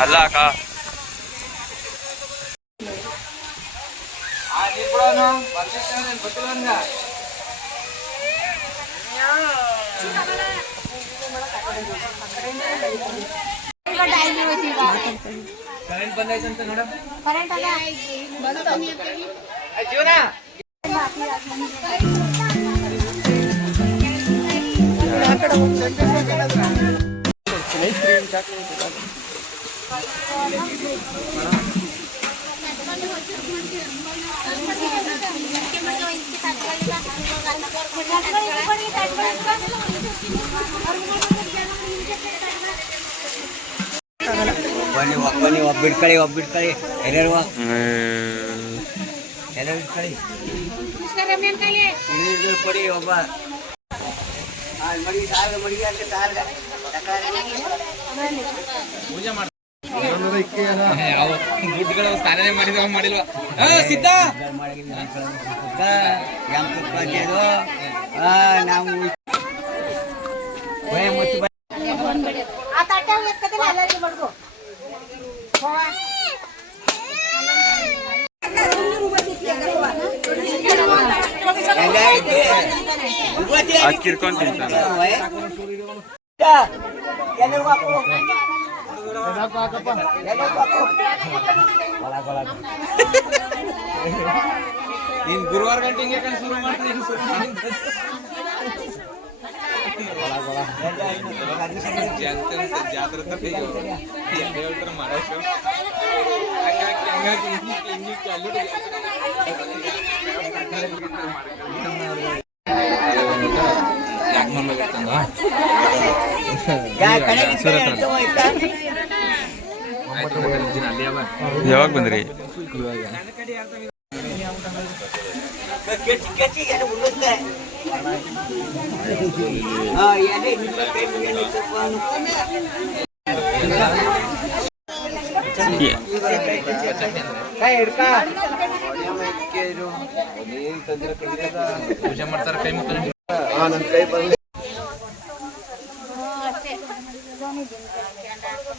ಅಲ್ಲ ಅಕ್ಕ. ಬನ್ನಿ ಒ- ಬನ್ನಿ ಒಬ್ಬಿಡ್ಕಳಿ ಒಬ್ಬಿಡ್ಕಳಿ ಎಲ್ಲರೂ ಆ ಇಟ್ಕಳಿ ಇಳಿದು ಕೊಡಿ ಒಬ್ಬ ಆ, ಮಡಿ ಸಾಲ್ಗ ಮಡಿ ಅಂತ ಸಾಲ್ಗ ದುಡ್ಡುಗಳು ಸ್ಥಾನನೇ ಮಾಡಿದವ ಮಾಡಿಲ್ವಾ ಸಿದ್ಧ ಎಂಪತ್ತು ಆ ನಾವು ಮತ್ತು ಭಯ. ಆ ತಟ್ಟೆ ಎತ್ಕತೀನಿ ಎಲ್ಲರಿಗೂ ಬಡ್ದು ಹೆಂಗಾಯ್ತು? ನೀನ್ ಗುರುವಾರ ಗಂಟೆ ಹಿಂಗೆ ಕಣ್ ಶುರು ಮಾಡ್ತೀನಿ. ಜಾತ್ರೆ ತನಕ ಹೇಳ್ತಾರೆ ಮಾಡಕ್ಕೆ ಹಂಗಾಗಿ ಹಂಗಾಗಿ ಹಿಂಗೆ ಯಾಕೆ ಯಾ ಕಡೆಗೆ ಈ ಕಡೆ ಎಳ್ದು ಹೋಯ್ತಾ? ಯಾವಾಗ ಬಂದ್ರಿ ಕೆಚ್ಚಿ ಕೆಚ್ಚಿ ಎಲೆ ಉಳುತ್ತೆ.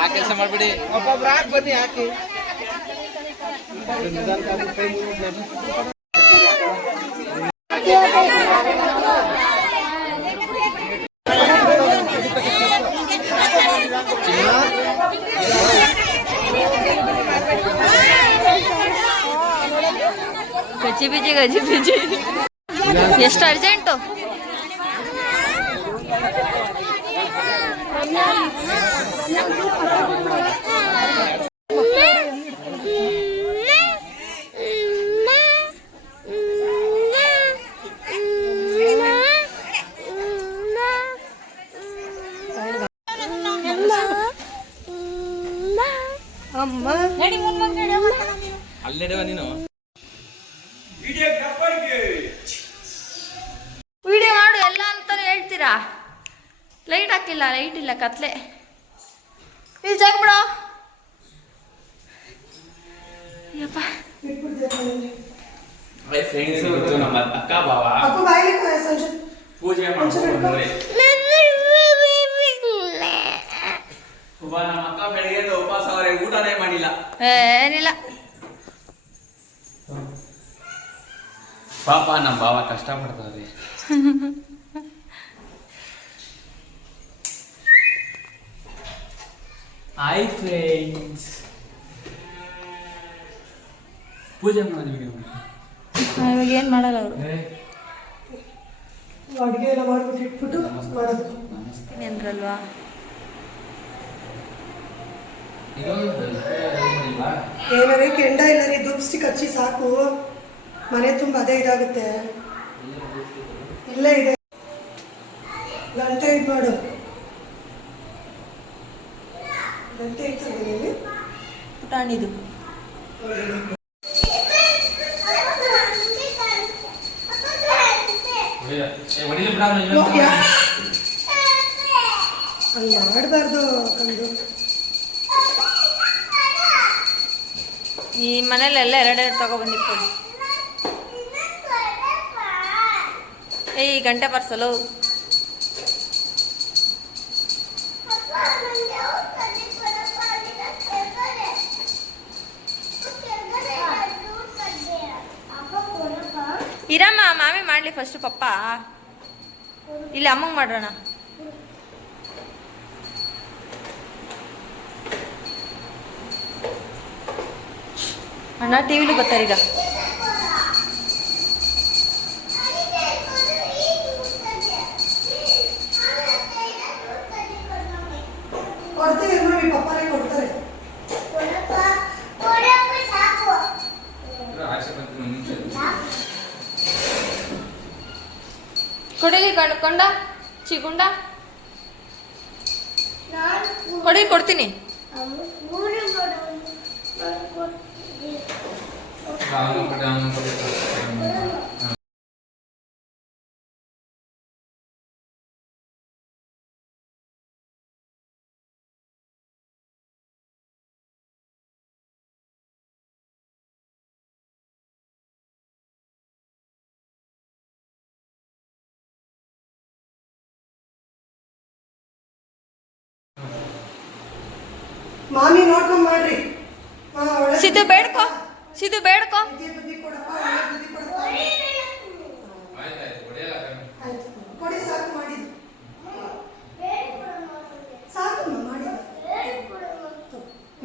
ಆ ಕೆಲಸ ಮಾಡ್ಬಿಡಿ. ಗಜಿ ಬಿಜಿ ಗಜಿ ಬಿಜಿ. ಎಷ್ಟು ಅರ್ಜೆಂಟು ಅಲ್ಲೆಡವ ನೀನು ವಿಡಿಯೋ ಮಾಡು ಎಲ್ಲ ಅಂತಾನೆ ಹೇಳ್ತೀರಾ? ಲೈಟ್ ಹಾಕಿಲ್ಲ ಲೈಟ್ ಇಲ್ಲ ಕತ್ಲೆ. ಇಲ್ಲಿ ಜಾಗ ಬಿಡೋ. ಯಪ್ಪ. ನಮ್ಮ ಅಕ್ಕ ಬಾವ ಪೂಜೆ ಮಾಡ್ಕೊಂಡು ನಮ್ಮ ಅಕ್ಕ ಬೆಳಿಗ್ಗೆ ಉಪವಾಸ ಅವರೇ ಊಟನೇ ಮಾಡಿಲ್ಲ. ಏನಿಲ್ಲ. ಪಾಪ ನಮ್ಮ ಭಾವ ಕಷ್ಟ ಪಡ್ತಾರೆ ಹಾಯ್ ಫ್ರೆಂಡ್ಸ್ ಪೂಜೆ ಮಾಡೋದು ವಿಡಿಯೋ ಇವಾಗ ಏನು ಮಾಡಲ್ಲ ಅವರು? ಅಡುಗೆ ಎಲ್ಲ ಮಾಡ್ಬಿಟ್ಟು ಇಟ್ಬಿಟ್ಟು ಮಾಡೋದು. ಅಂದ್ರಲ್ವಾ ಏನಾರೇ ಕೆಂಡ ಇಲ್ಲ ರೀ ಸ್ಟಿಕ್ ಹಚ್ಚಿ ಸಾಕು. ಮನೆ ತುಂಬ ಅದೇ ಇದಾಗುತ್ತೆ. ಇಲ್ಲೇ ಇದೆ. ಗಂಟೆ ಇದು ಮಾಡು. ಗಂಟೆ ಇತ್ತು ಮನೇಲಿ ಪುಟಾಣಿದು ಹಂಗೆ ಮಾಡಬಾರ್ದು ಕಂದು. ಈ ಮನೇಲೆಲ್ಲ ಎರಡೆರಡು ತಗೊಬಂದಿಟ್ಕೊಳ್ಳಿ ಏ, ಈ ಗಂಟೆ ಪರ್ಸಲು ಇರಮ್ಮ, ಮಾಮಿ ಮಾಡಲಿ ಫಸ್ಟ್ ಪಪ್ಪ. ಇಲ್ಲಿ ಅಮ್ಮಂಗೆ ಮಾಡೋಣ. ಅಣ್ಣ, ಟಿ ವಿಲಿ ಕಣ್ಕೊಂಡ ಚಿಗುಂಡ. ಕೊಡಿ ಕೊಡ್ತೀನಿ. ಅವನು ಕೊಡಿ ಮಾಮಿ ನೋಡ್ಕೊಂಡ್ ಮಾಡ್ರಿ. ಸಿದ್ದು ಬೇಡ್ಕೊ. ಸಿದ್ದು ಬೇಡ್ಕೊ.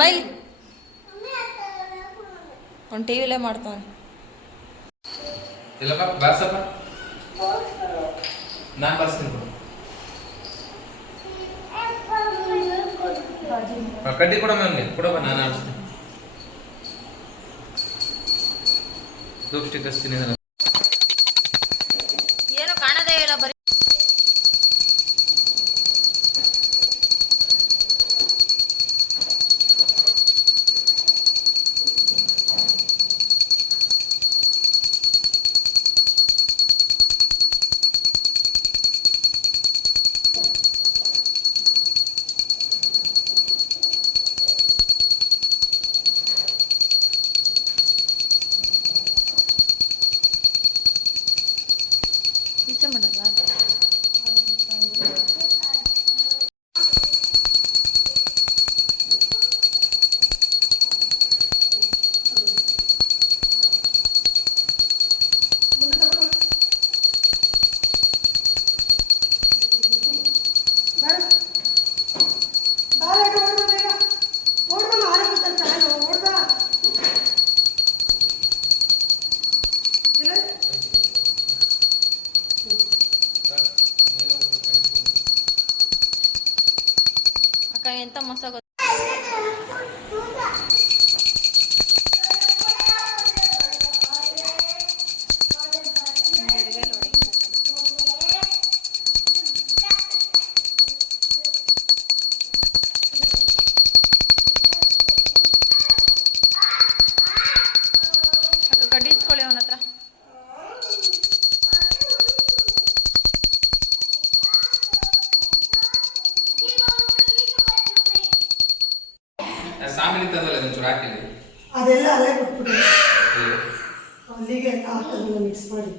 ಬೈ. ಅವ್ನು ಟಿ ವಿಲೇ ಮಾಡ್ತಾನೆ ಇಲ್ಲಪ್ಪ ಬರ್ಸಪ್ಪ. ನಾನು ಬರ್ಸ್ತೀನಿ కడ్డీ కూడా మేము ఎప్పుడో నాన్న చూప్ తెస్తుంది 원어치 ಆ, ಸಾಮಿಲಿ ತಂದಲ್ಲ ಇದನ್ನ ಚೂರು ಹಾಕಿಲ್ಲಿ ಅದೆಲ್ಲ ಅಲ್ಲೇ ಕೊಟ್ಬಿಡಿ. ಇಲ್ಲಿ. ಅಲ್ಲಿಗೆ ಹಾಕಿ ಮಿಕ್ಸ್ ಮಾಡಿ.